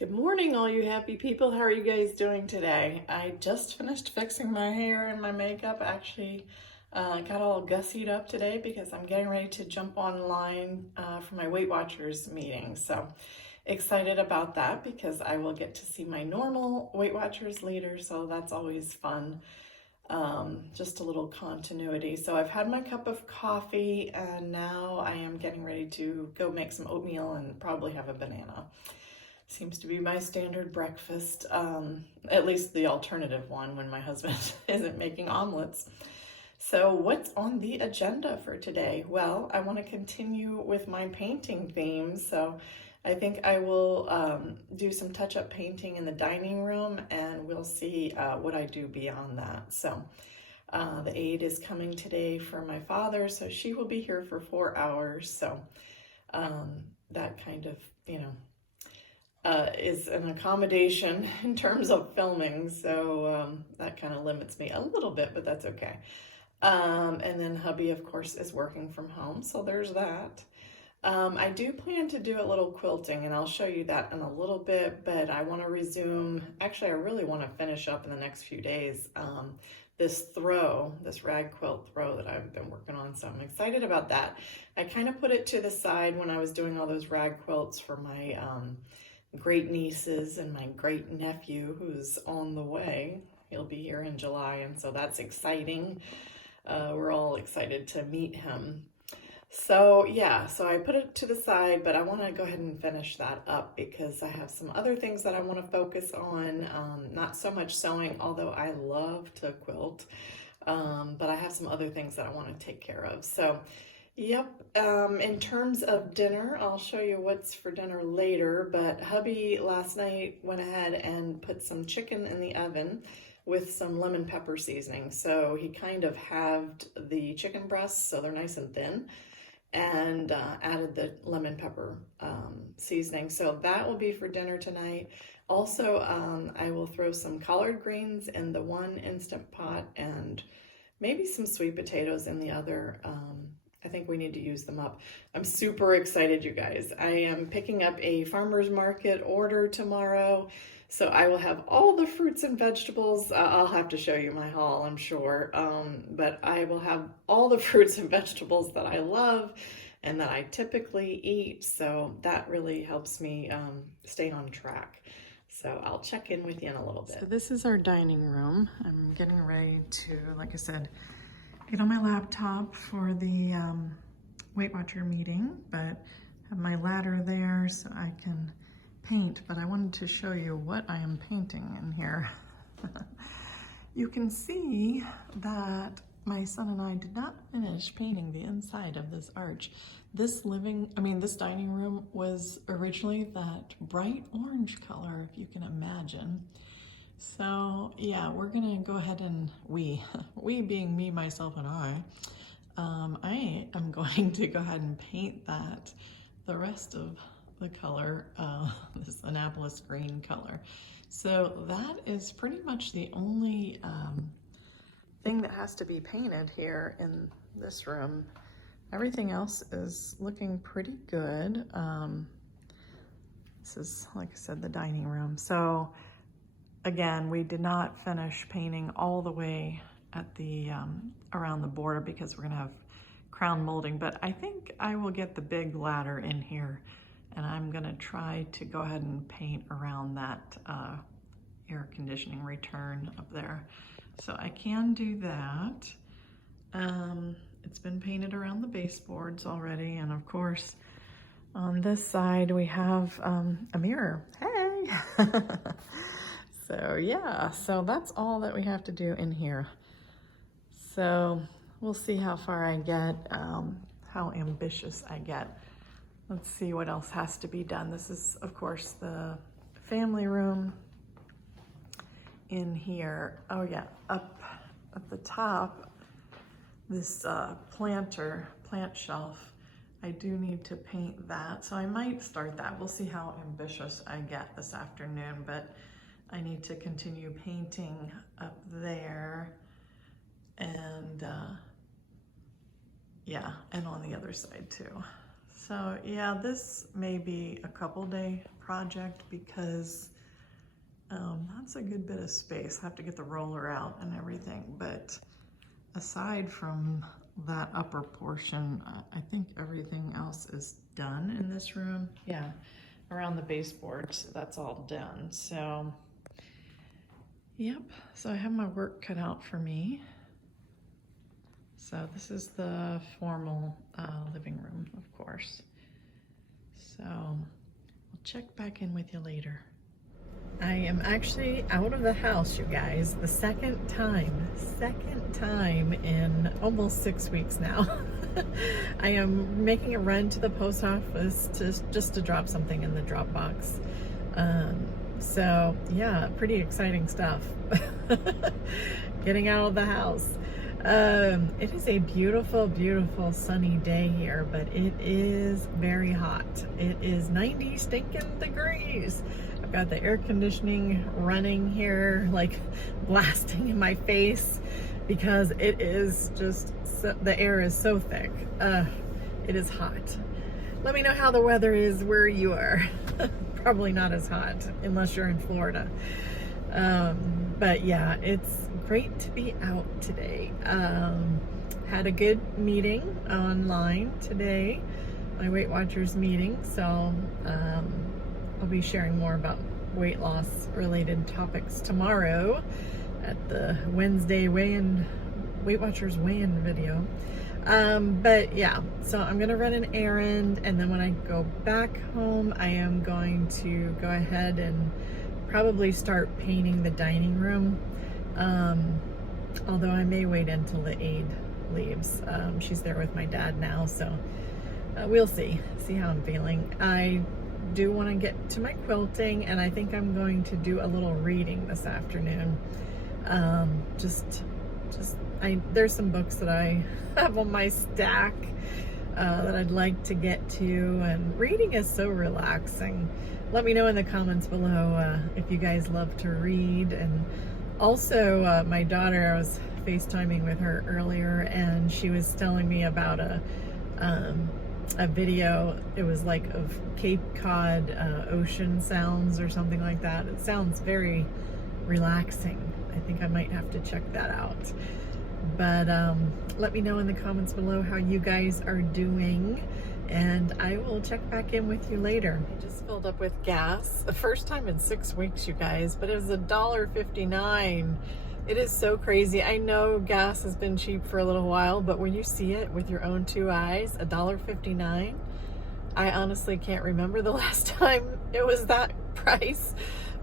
Good morning, all you happy people. How are you guys doing today? I just finished fixing my hair and my makeup. Actually, got all gussied up today because I'm getting ready to jump online for my Weight Watchers meeting. So excited about that because I will get to see my normal Weight Watchers leader. So that's always fun. Just a little continuity. So I've had my cup of coffee and now I am getting ready to go make some oatmeal and probably have a banana. Seems to be my standard breakfast, at least the alternative one when my husband isn't making omelets. So what's on the agenda for today? Well, I want to continue with my painting theme. So I think I will do some touch-up painting in the dining room and we'll see what I do beyond that. So the aide is coming today for my father, so she will be here for 4 hours. So that kind of, is an accommodation in terms of filming, so that kind of limits me a little bit, but that's okay. And then hubby, of course, is working from home, so there's that. I do plan to do a little quilting, and I'll show you that in a little bit, but I want to resume, actually I really want to finish up in the next few days this rag quilt throw that I've been working on, so I'm excited about that. I kind of put it to the side when I was doing all those rag quilts for my great nieces and my great nephew who's on the way. He'll be here in July, and so that's exciting. We're all excited to meet him. So yeah, so I put it to the side, but I want to go ahead and finish that up because I have some other things that I want to focus on. Not so much sewing, although I love to quilt, but I have some other things that I want to take care of. So yep, in terms of dinner, I'll show you what's for dinner later, but hubby last night went ahead and put some chicken in the oven with some lemon pepper seasoning. So he kind of halved the chicken breasts so they're nice and thin and added the lemon pepper seasoning. So that will be for dinner tonight. Also, I will throw some collard greens in the one Instant Pot and maybe some sweet potatoes in the other. I think we need to use them up. I'm super excited, you guys. I am picking up a farmer's market order tomorrow, so I will have all the fruits and vegetables. I'll have to show you my haul, I'm sure, but I will have all the fruits and vegetables that I love and that I typically eat, so that really helps me stay on track. So I'll check in with you in a little bit. So this is our dining room. I'm getting ready to, like I said, get on my laptop for the Weight Watcher meeting, but have my ladder there so I can paint. But I wanted to show you what I am painting in here. You can see that my son and I did not finish painting the inside of this arch. This dining room was originally that bright orange color, if you can imagine. So yeah, we're gonna go ahead and we being me, myself, and I am going to go ahead and paint that the rest of the color, this Annapolis green color. So that is pretty much the only thing that has to be painted here in this room. Everything else is looking pretty good. This is, like I said, the dining room. So again, we did not finish painting all the way at the around the border because we're gonna have crown molding, but I think I will get the big ladder in here and I'm gonna try to go ahead and paint around that air conditioning return up there. So I can do that. It's been painted around the baseboards already, and of course on this side we have a mirror. Hey! So yeah, so that's all that we have to do in here. So we'll see how far I get, how ambitious I get. Let's see what else has to be done. This is, of course, the family room in here. Oh yeah, up at the top, this plant shelf, I do need to paint that. So I might start that. We'll see how ambitious I get this afternoon, but I need to continue painting up there and yeah, and on the other side too. So yeah, this may be a couple day project because that's a good bit of space. I have to get the roller out and everything, but aside from that upper portion, I think everything else is done in this room. Yeah, around the baseboards, that's all done. So, yep, so I have my work cut out for me. So this is the formal living room, of course. So I'll check back in with you later. I am actually out of the house, you guys, the second time in almost 6 weeks now. I am making a run to the post office just to drop something in the drop box. So yeah, pretty exciting stuff. Getting out of the house. It is a beautiful, beautiful sunny day here, but it is very hot. It is 90 stinking degrees. I've got the air conditioning running here, like blasting in my face because it is just, the air is so thick. It is hot. Let me know how the weather is where you are. Probably not as hot unless you're in Florida. But yeah, it's great to be out today. Had a good meeting online today, my Weight Watchers meeting. So I'll be sharing more about weight loss related topics tomorrow at the Wednesday Weight Watchers weigh-in video. But yeah, so I'm gonna run an errand, and then when I go back home, I am going to go ahead and probably start painting the dining room. Although I may wait until the aide leaves. She's there with my dad now, so we'll see how I'm feeling. I do want to get to my quilting, and I think I'm going to do a little reading this afternoon. There's some books that I have on my stack that I'd like to get to, and reading is so relaxing. Let me know in the comments below if you guys love to read. And also my daughter, I was FaceTiming with her earlier, and she was telling me about a video. It was like of Cape Cod ocean sounds or something like that. It sounds very relaxing. I think I might have to check that out. But let me know in the comments below how you guys are doing, and I will check back in with you later. I just filled up with gas, the first time in 6 weeks, you guys, but it was $1.59. It is so crazy. I know gas has been cheap for a little while, but when you see it with your own two eyes, $1.59, I honestly can't remember the last time it was that price.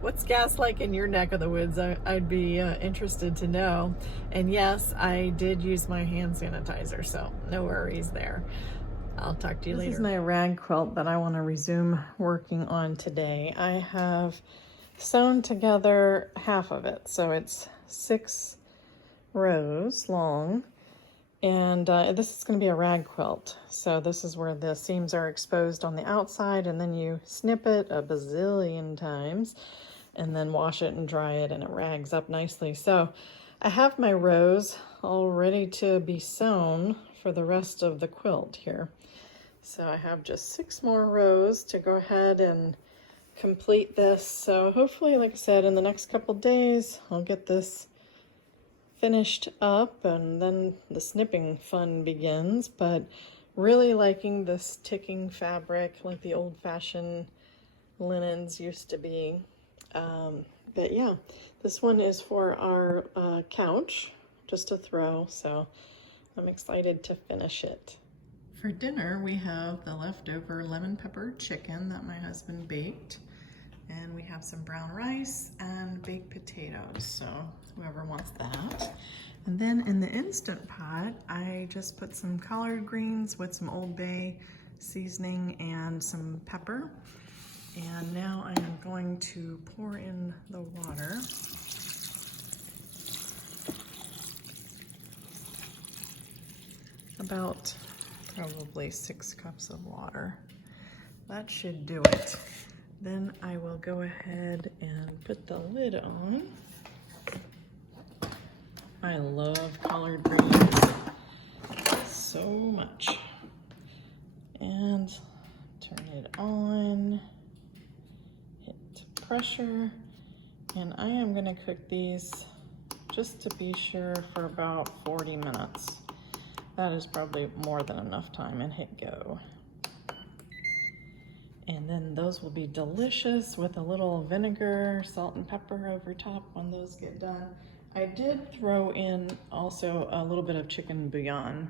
What's gas like in your neck of the woods? I'd be interested to know. And yes, I did use my hand sanitizer, so no worries there. I'll talk to you later. This is my rag quilt that I want to resume working on today. I have sewn together half of it, so it's 6 rows long. And this is going to be a rag quilt. So this is where the seams are exposed on the outside, and then you snip it a bazillion times and then wash it and dry it, and it rags up nicely. So I have my rows all ready to be sewn for the rest of the quilt here. So I have just 6 more rows to go ahead and complete this. So hopefully, like I said, in the next couple days, I'll get this finished up, and then the snipping fun begins. But really liking this ticking fabric like the old-fashioned linens used to be. But yeah, this one is for our couch, just a throw, so I'm excited to finish it. For dinner, we have the leftover lemon pepper chicken that my husband baked, and we have some brown rice and baked potatoes, so whoever wants that. And then in the Instant Pot, I just put some collard greens with some Old Bay seasoning and some pepper. And now I am going to pour in the water. About probably 6 cups of water. That should do it. Then I will go ahead and put the lid on. I love collard greens so much. And turn it on. pressure, and I am gonna cook these, just to be sure, for about 40 minutes. That is probably more than enough time, and hit go. And then those will be delicious with a little vinegar, salt and pepper over top when those get done. I did throw in also a little bit of chicken bouillon,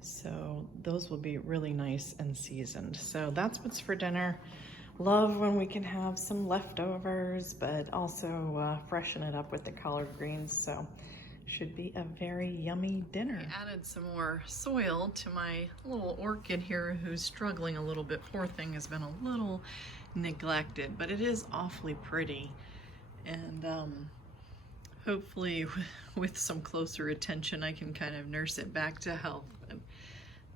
so those will be really nice and seasoned. So that's what's for dinner. Love when we can have some leftovers, but also freshen it up with the collard greens. So should be a very yummy dinner. I added some more soil to my little orchid here, who's struggling a little bit. Poor thing, has been a little neglected, but it is awfully pretty. And hopefully with some closer attention, I can kind of nurse it back to health. But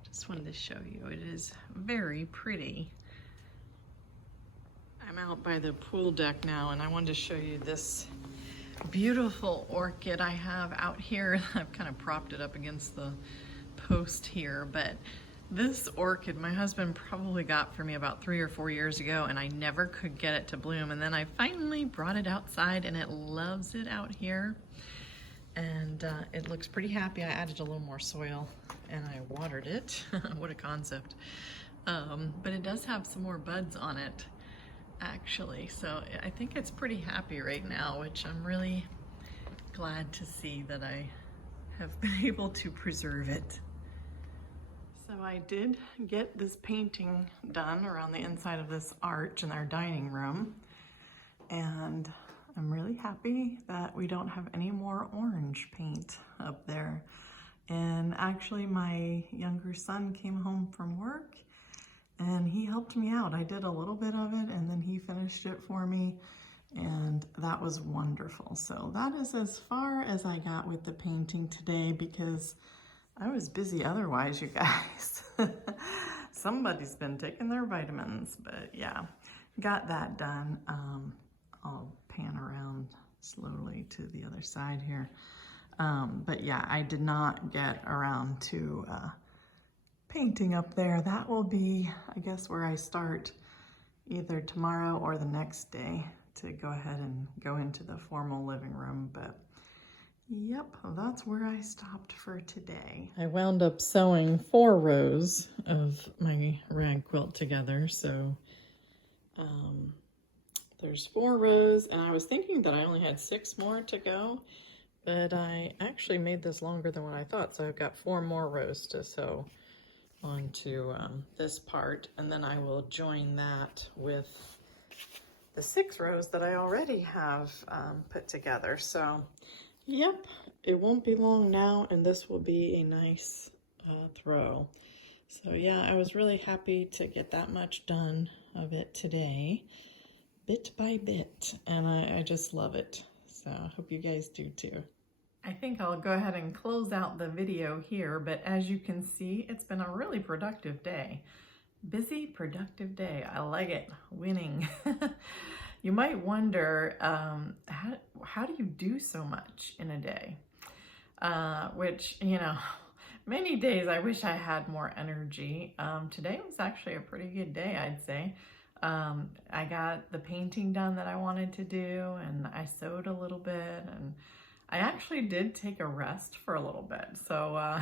just wanted to show you, it is very pretty. I'm out by the pool deck now, and I wanted to show you this beautiful orchid I have out here. I've kind of propped it up against the post here, but this orchid my husband probably got for me about 3 or 4 years ago, and I never could get it to bloom. And then I finally brought it outside, and it loves it out here. And it looks pretty happy. I added a little more soil and I watered it. What a concept. But it does have some more buds on it, actually. So I think it's pretty happy right now, which I'm really glad to see that I have been able to preserve it. So I did get this painting done around the inside of this arch in our dining room, and I'm really happy that we don't have any more orange paint up there. And actually my younger son came home from work and he helped me out. I did a little bit of it and then he finished it for me, and that was wonderful. So that is as far as I got with the painting today, because I was busy otherwise, you guys. Somebody's been taking their vitamins, but yeah, got that done. I'll pan around slowly to the other side here. But yeah, I did not get around to painting up there. That will be, I guess, where I start either tomorrow or the next day to go ahead and go into the formal living room. But yep, that's where I stopped for today. I wound up sewing 4 rows of my rag quilt together. So there's 4 rows, and I was thinking that I only had 6 more to go, but I actually made this longer than what I thought. So I've got 4 more rows to sew onto this part, and then I will join that with the 6 rows that I already have put together. So yep, it won't be long now, and this will be a nice throw. So yeah, I was really happy to get that much done of it today, bit by bit, and I just love it. So I hope you guys do too. I think I'll go ahead and close out the video here, but as you can see, it's been a really productive day. Busy, productive day. I like it. Winning. You might wonder, how do you do so much in a day? Which, you know, many days I wish I had more energy. Today was actually a pretty good day, I'd say. I got the painting done that I wanted to do, and I sewed a little bit, and I actually did take a rest for a little bit. So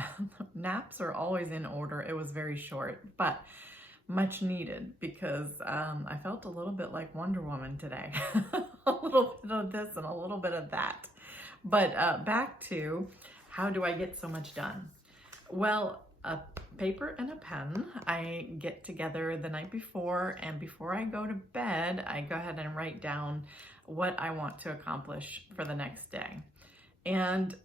naps are always in order. It was very short, but much needed, because I felt a little bit like Wonder Woman today. A little bit of this and a little bit of that. But back to, how do I get so much done? Well, a paper and a pen. I get together the night before, and before I go to bed, I go ahead and write down what I want to accomplish for the next day. And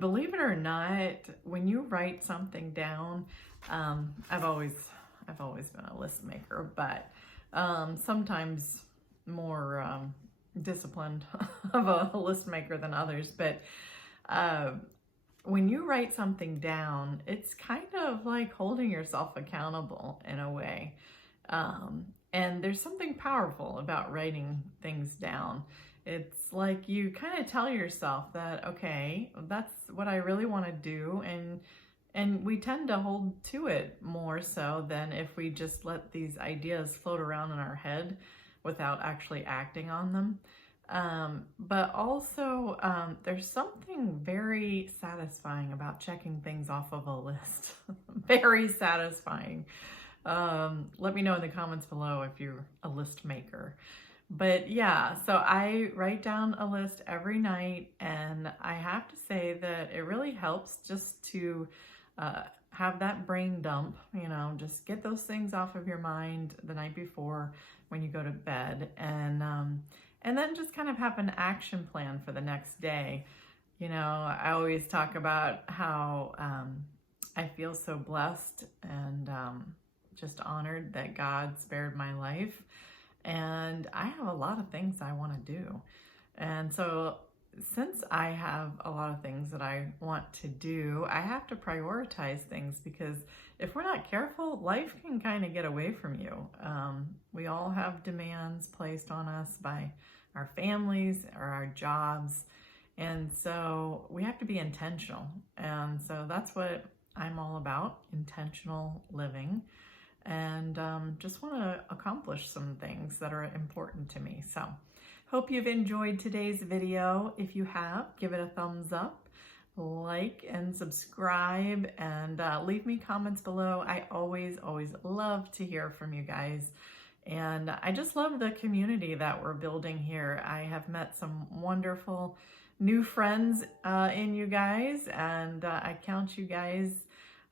believe it or not, when you write something down, I've always been a list maker, but sometimes more disciplined of a list maker than others. But when you write something down, it's kind of like holding yourself accountable in a way. And there's something powerful about writing things down. It's like you kind of tell yourself that, okay, that's what I really want to do, and we tend to hold to it more so than if we just let these ideas float around in our head. without actually acting on them. But also, there's something very satisfying about checking things off of a list. Very satisfying. Let me know in the comments below if you're a list maker. But yeah, so I write down a list every night, and I have to say that it really helps just to have that brain dump, you know, just get those things off of your mind the night before when you go to bed, and then just kind of have an action plan for the next day. You know, I always talk about how I feel so blessed and just honored that God spared my life. And I have a lot of things I want to do. And so since I have a lot of things that I want to do, I have to prioritize things, because if we're not careful, life can kind of get away from you. We all have demands placed on us by our families or our jobs. And so we have to be intentional. And so that's what I'm all about, intentional living. And just want to accomplish some things that are important to me. So hope you've enjoyed today's video. If you have, give it a thumbs up, like and subscribe, and leave me comments below. I always love to hear from you guys. And I just love the community that we're building here. I have met some wonderful new friends in you guys, and I count you guys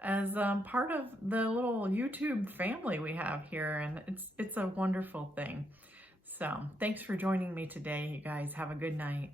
as part of the little YouTube family we have here, and it's a wonderful thing. So thanks for joining me today, you guys. Have a good night.